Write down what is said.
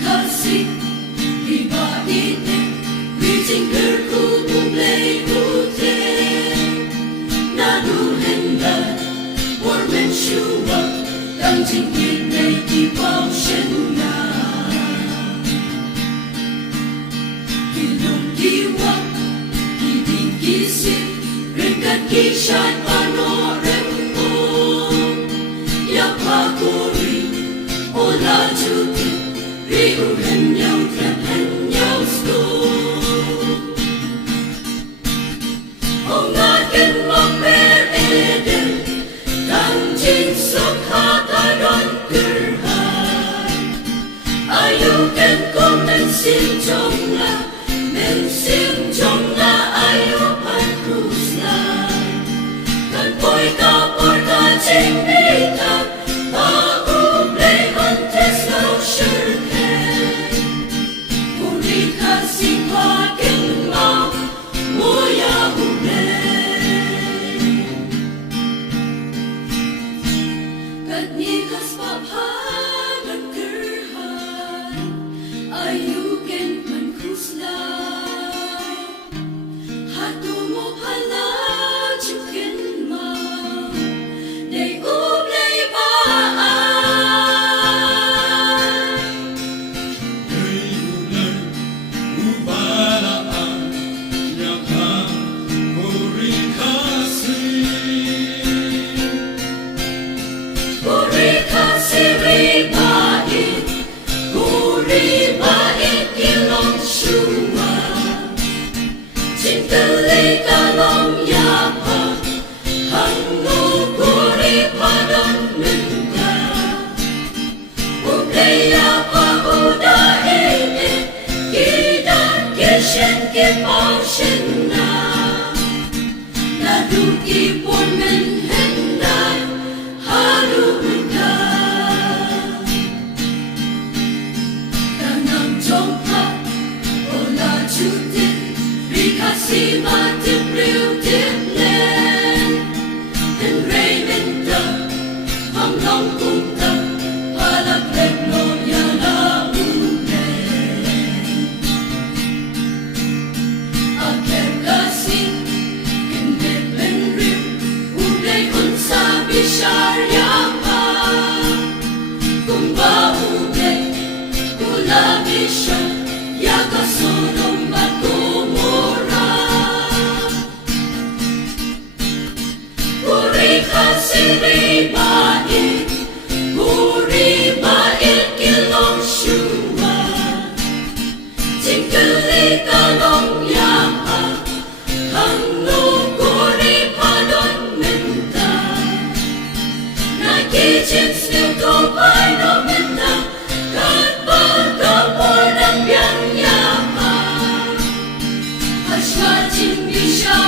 Khasi, reaching her kutu Blei ute, nadu henda, warmen shua, dang jing yin nei di bao shen na, kilung kiwa, ki ding ki sit, rinkat ki shan pano rempo, yak pa kuri, ola juti. Riu hen nhau trap hen nhau sto. Ông ngát kinh mong ber eden, đang chinh sốc ha ta đón cử hai. Ayu ken kom men sim trong la ayu pan krus la. Kan poi ka por ka ching ni ta, ba u Blei on tes lao shir. Khasi pa kinh mau mua ya Blei kat ni kas pa pha kat kerhan ayu ken man kuslai hatu mo phala chuken mau dei u Blei pa Kim bao shen na, na du ki pon men hen dai, ha du men da. Ta nam trong pa, ola chu tin, ri khasi ma tip riu tip len, hen rei men da, hong long kum ta, pa la plek no ya la. Sharia pa, kumba Blei, kula bisha, yaga Sodom bat Gomorra. Kuri Khasi kuri bait kilong shua, tingkali kalong yapa, hangno kuri padon menta. Kitchen still go by no minna, God the born and young yama. Hush watching me shout.